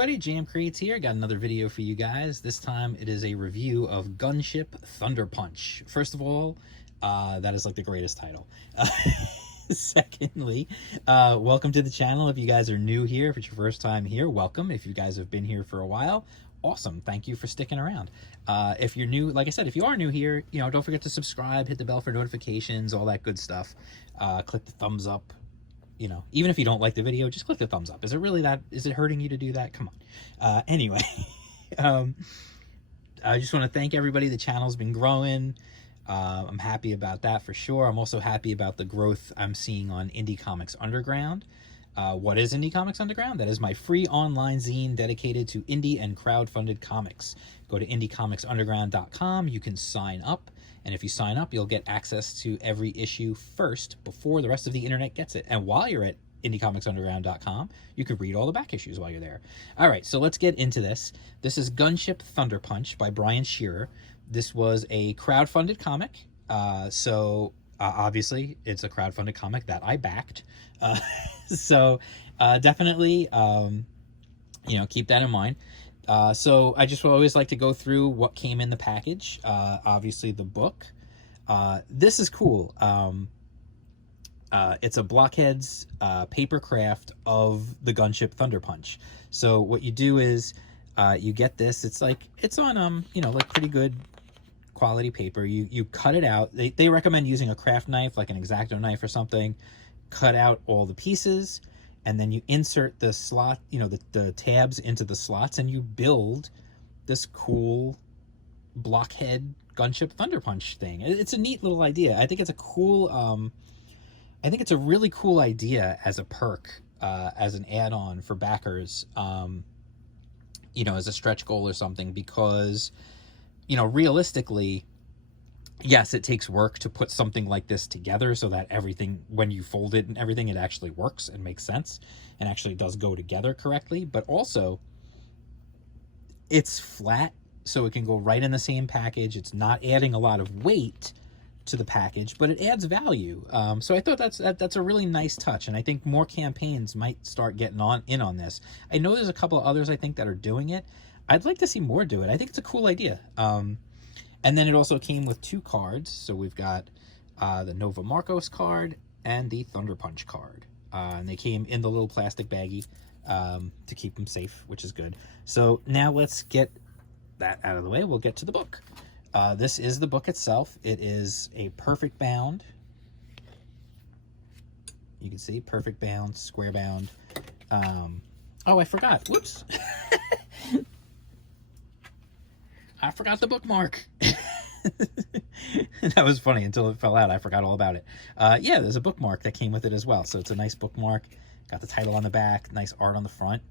everybody, Jam Creates here. Got another video for you guys. This time it is a review of Gunship Thunderpunch. First of all, that is like the greatest title. Secondly, welcome to the channel. If you guys are new here, if it's your first time here, welcome. If you guys have been here for a while, awesome. Thank you for sticking around. If you're new, like I said, if you are new here, don't forget to subscribe, hit the bell for notifications, all that good stuff. Click the thumbs up. Even if you don't like the video, just click the thumbs up. Is it hurting you to do that? Come on. Anyway, I just want to thank everybody. The channel's been growing. I'm happy about that for sure. I'm also happy about the growth I'm seeing on Indie Comics Underground. What is Indie Comics Underground? That is my free online zine dedicated to indie and crowdfunded comics. Go to indiecomics.underground.com. You can sign up. And if you sign up, you'll get access to every issue first before the rest of the internet gets it. And while you're at indiecomics.underground.com, you can read all the back issues while you're there. All right, so let's get into this. This is Gunship Thunderpunch by Brian Shearer. This was a crowdfunded comic. Obviously, it's a crowdfunded comic that I backed. Definitely, keep that in mind. So I just would always like to go through what came in the package. Obviously the book. This is cool. It's a Blockheads paper craft of the Gunship Thunderpunch. So what you do is you get this. It's on like pretty good quality paper. You cut it out. They recommend using a craft knife, like an X-Acto knife or something. Cut out all the pieces. And then you insert the slot, the tabs into the slots, and you build this cool blockhead Gunship Thunderpunch thing. It's a neat little idea. I think it's a cool, I think it's a really cool idea as a perk, as an add-on for backers, as a stretch goal or something, because, realistically, yes, it takes work to put something like this together so that everything, when you fold it and everything, it actually works and makes sense and actually does go together correctly. But also, it's flat, so it can go right in the same package. It's not adding a lot of weight to the package, but it adds value. So I thought that's a really nice touch, and I think more campaigns might start getting in on this. I know there's a couple of others, I think, that are doing it. I'd like to see more do it. I think it's a cool idea. And then it also came with 2 cards. So we've got the Nova Marcos card and the Thunderpunch card. And they came in the little plastic baggie to keep them safe, which is good. So now let's get that out of the way. We'll get to the book. This is the book itself. It is a perfect bound. You can see perfect bound, square bound. Oh, I forgot. Whoops. I forgot the bookmark. That was funny until it fell out. I forgot all about it. Yeah, there's a bookmark that came with it as well. So it's a nice bookmark. Got the title on the back, nice art on the front.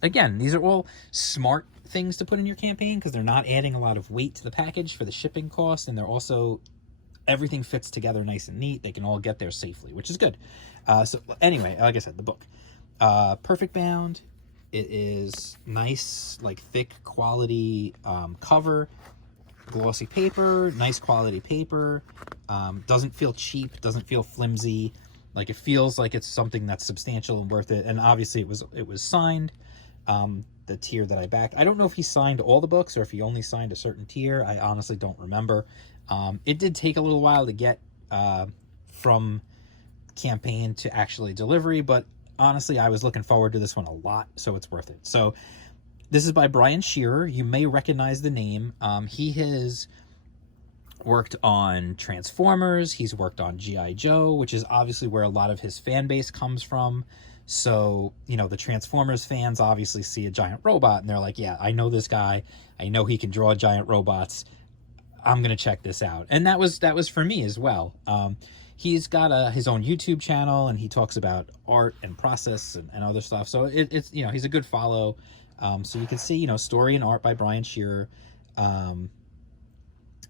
Again, these are all smart things to put in your campaign because they're not adding a lot of weight to the package for the shipping cost, and they're also, everything fits together nice and neat. They can all get there safely, which is good. So anyway, like I said, the book. Perfect bound. It is nice, like thick quality cover, glossy paper, nice quality paper. Doesn't feel cheap, doesn't feel flimsy. Like it feels like it's something that's substantial and worth it. And obviously it was signed. The tier that I backed. I don't know if he signed all the books or if he only signed a certain tier. I honestly don't remember. It did take a little while to get from campaign to actually delivery, but honestly, I was looking forward to this one a lot, so it's worth it. So this is by Brian Shearer. You may recognize the name. He has worked on Transformers. He's worked on G.I. Joe, which is obviously where a lot of his fan base comes from. So, the Transformers fans obviously see a giant robot, and they're like, yeah, I know this guy. I know he can draw giant robots. I'm going to check this out. And that was for me as well. He's got his own YouTube channel, and he talks about art and process and other stuff. So it's he's a good follow. So you can see, story and art by Brian Shearer, and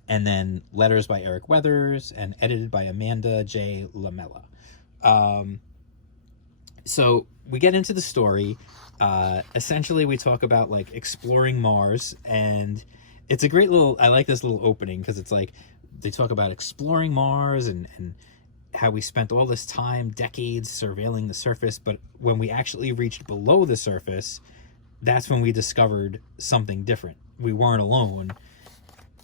then letters by Eric Weathers, and edited by Amanda J. Lamella. So we get into the story. Essentially, we talk about like exploring Mars, and it's a great little. I like this little opening because it's like they talk about exploring Mars and how we spent all this time, decades, surveilling the surface, but when we actually reached below the surface, that's when we discovered something different. We weren't alone.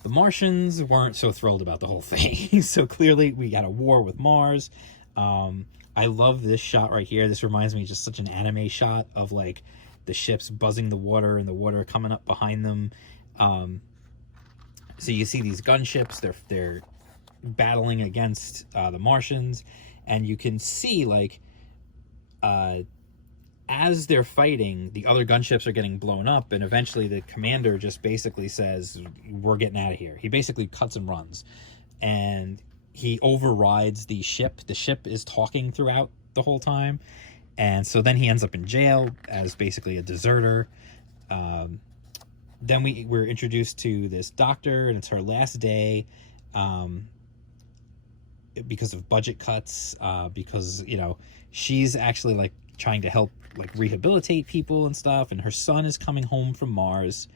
The Martians weren't so thrilled about the whole thing. So clearly we got a war with Mars. I love this shot right here. This reminds me of just such an anime shot of like the ships buzzing the water and the water coming up behind them. So you see these gunships, they're battling against the Martians, and you can see like as they're fighting, the other gunships are getting blown up, and eventually the commander just basically says, we're getting out of here. He basically cuts and runs, and he overrides the ship. The ship is talking throughout the whole time, and so then he ends up in jail as basically a deserter. Then we're introduced to this doctor, and it's her last day because of budget cuts, because, you know, she's actually like trying to help like rehabilitate people and stuff, and her son is coming home from Mars.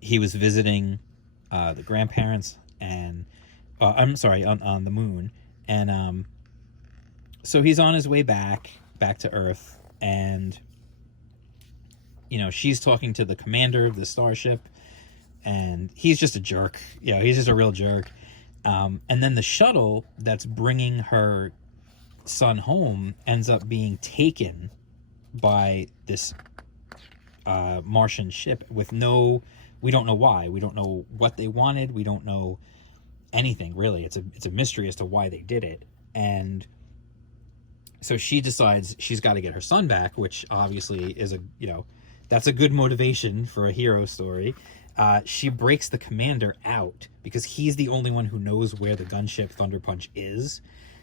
He was visiting the grandparents, and I'm sorry, on the moon, and so he's on his way back to Earth, and you know, she's talking to the commander of the starship, and he's just a jerk. Yeah, he's just a real jerk. And then the shuttle that's bringing her son home ends up being taken by this Martian ship with we don't know why. We don't know what they wanted. We don't know anything, really. It's a mystery as to why they did it. And so she decides she's got to get her son back, which obviously is that's a good motivation for a hero story. She breaks the commander out because he's the only one who knows where the gunship Thunderpunch is.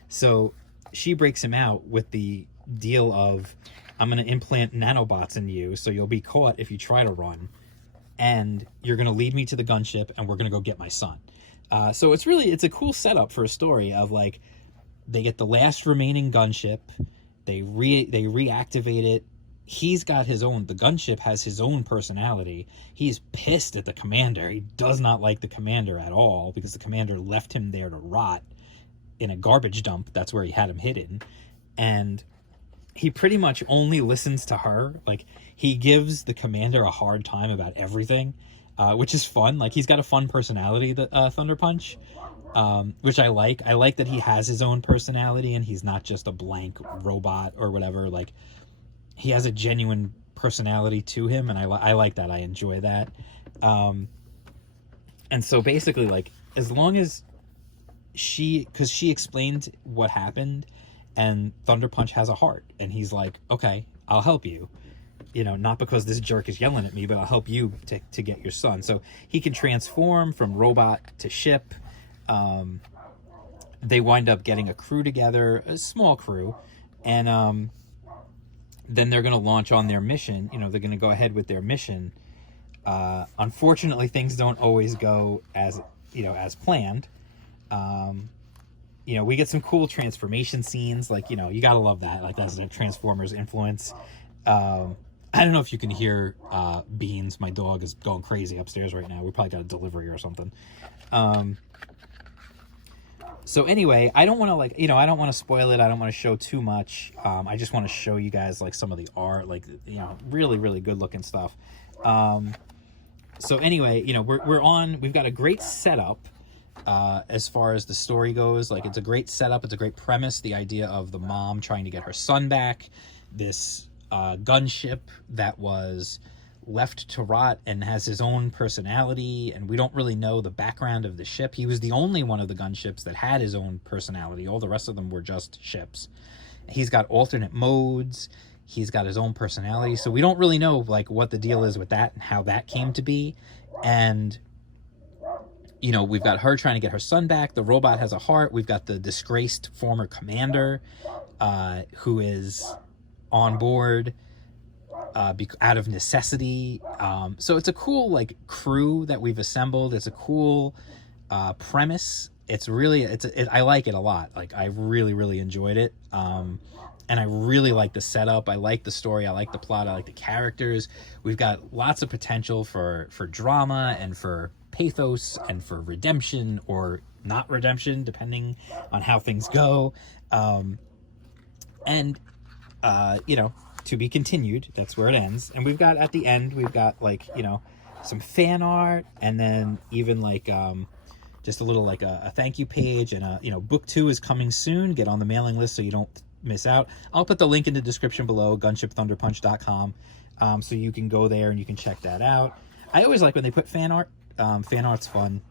So she breaks him out with the deal of, I'm going to implant nanobots in you, so you'll be caught if you try to run, and you're going to lead me to the gunship, and we're going to go get my son. So it's a cool setup for a story of like, they get the last remaining gunship, they reactivate it. He's got the gunship has his own personality. He's pissed at the commander. He does not like the commander at all because the commander left him there to rot in a garbage dump. That's where he had him hidden. And he pretty much only listens to her. Like, he gives the commander a hard time about everything, which is fun. Like, he's got a fun personality, the Thunderpunch, which I like. I like that he has his own personality and he's not just a blank robot or whatever. Like, he has a genuine personality to him, and I like that. I enjoy that. And so basically, like, as long as because she explained what happened, and Thunderpunch has a heart, and he's like, okay, I'll help you. You know, not because this jerk is yelling at me, but I'll help you to get your son. So he can transform from robot to ship. They wind up getting a crew together, a small crew, and then they're going to launch on their mission. You know, they're going to go ahead with their mission. Unfortunately, things don't always go as planned. You know, we get some cool transformation scenes. Like, you know, you got to love that. Like, that's a Transformers influence. I don't know if you can hear Beans. My dog is going crazy upstairs right now. We probably got a delivery or something. So anyway, I don't want to I don't want to spoil it. I don't want to show too much. I just want to show you guys like some of the art, like, you know, really, really good looking stuff. So anyway, you know, we've got a great setup as far as the story goes. Like, it's a great setup. It's a great premise. The idea of the mom trying to get her son back, this gunship that was left to rot and has his own personality, and we don't really know the background of the ship. He was the only one of the gunships that had his own personality. All the rest of them were just ships. He's got alternate modes. He's got his own personality. So we don't really know like what the deal is with that and how that came to be. And you know, we've got her trying to get her son back. The robot has a heart. We've got the disgraced former commander who is on board out of necessity. So it's a cool like crew that we've assembled. It's a cool premise. It's really I like it a lot. Like, I really, really enjoyed it. And I really like the setup. I like the story. I like the plot. I like the characters. We've got lots of potential for drama and for pathos and for redemption, or not redemption, depending on how things go. And you know, to be continued. That's where it ends. And we've got, at the end, we've got, like, you know, some fan art, and then even, like, just a little, like, a thank you page, and you know, book 2 is coming soon. Get on the mailing list so you don't miss out. I'll put the link in the description below, gunshipthunderpunch.com, so you can go there and you can check that out. I always like when they put fan art. Fan art's fun.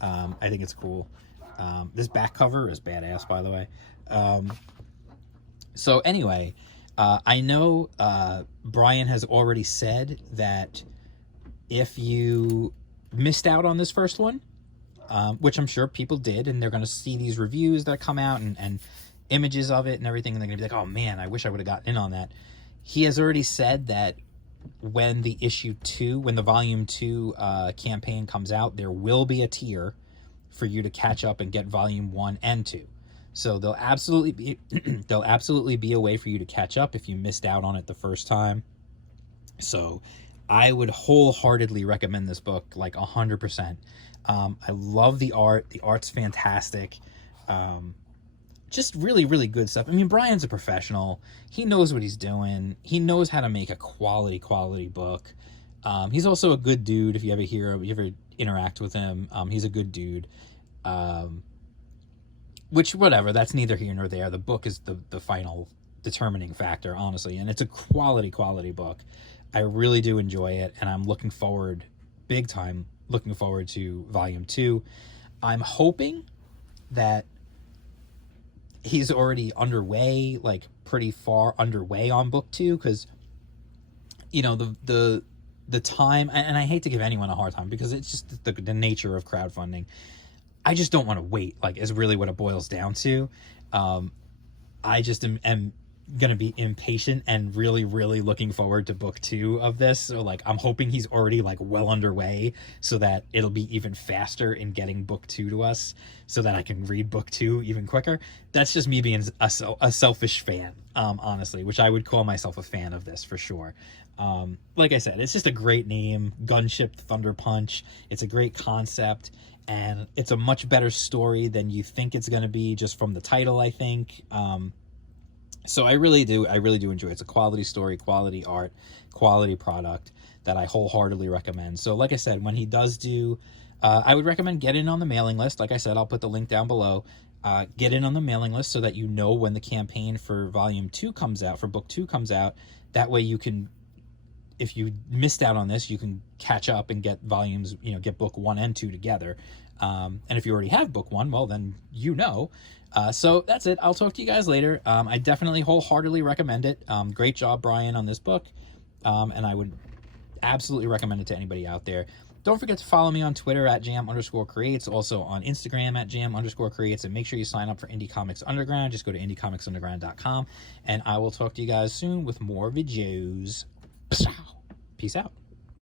I think it's cool. This back cover is badass, by the way. So anyway, I know Brian has already said that if you missed out on this first one, which I'm sure people did, and they're going to see these reviews that come out and images of it and everything, and they're going to be like, oh man, I wish I would have gotten in on that. He has already said that when the when the volume 2 campaign comes out, there will be a tier for you to catch up and get volume 1 and 2. So there'll absolutely be a way for you to catch up if you missed out on it the first time. So I would wholeheartedly recommend this book, like 100%. I love the art. The art's fantastic. Just really, really good stuff. I mean, Brian's a professional. He knows what he's doing. He knows how to make a quality book. He's also a good dude. If you ever interact with him, he's a good dude. Which, whatever, that's neither here nor there. The book is the final determining factor, honestly. And it's a quality book. I really do enjoy it, and I'm looking forward, big time, looking forward to volume 2. I'm hoping that he's already underway, like pretty far underway on book 2, because, you know, the time, and I hate to give anyone a hard time because it's just the nature of crowdfunding. I just don't want to wait, like, is really what it boils down to. I just am going to be impatient and really, really looking forward to book 2 of this. So, like, I'm hoping he's already, like, well underway so that it'll be even faster in getting book 2 to us so that I can read book 2 even quicker. That's just me being a selfish fan, honestly, which I would call myself a fan of this for sure. Like I said, it's just a great name, Gunship Thunderpunch. It's a great concept, and it's a much better story than you think it's going to be just from the title, I think. So I really do enjoy it. It's a quality story, quality art, quality product that I wholeheartedly recommend. So like I said, when he does do, I would recommend get in on the mailing list. Like I said, I'll put the link down below. Get in on the mailing list so that you know when the campaign for volume 2 comes out, for book 2 comes out. That way you can, if you missed out on this, you can catch up and get volumes, you know, get book 1 and 2 together. And if you already have book 1, well, then you know. So that's it. I'll talk to you guys later. I definitely wholeheartedly recommend it. Great job, Brian, on this book. And I would absolutely recommend it to anybody out there. Don't forget to follow me on Twitter at jam_creates, also on Instagram at jam_creates, and make sure you sign up for Indie Comics Underground. Just go to indiecomics_underground.com, and I will talk to you guys soon with more videos. Peace out.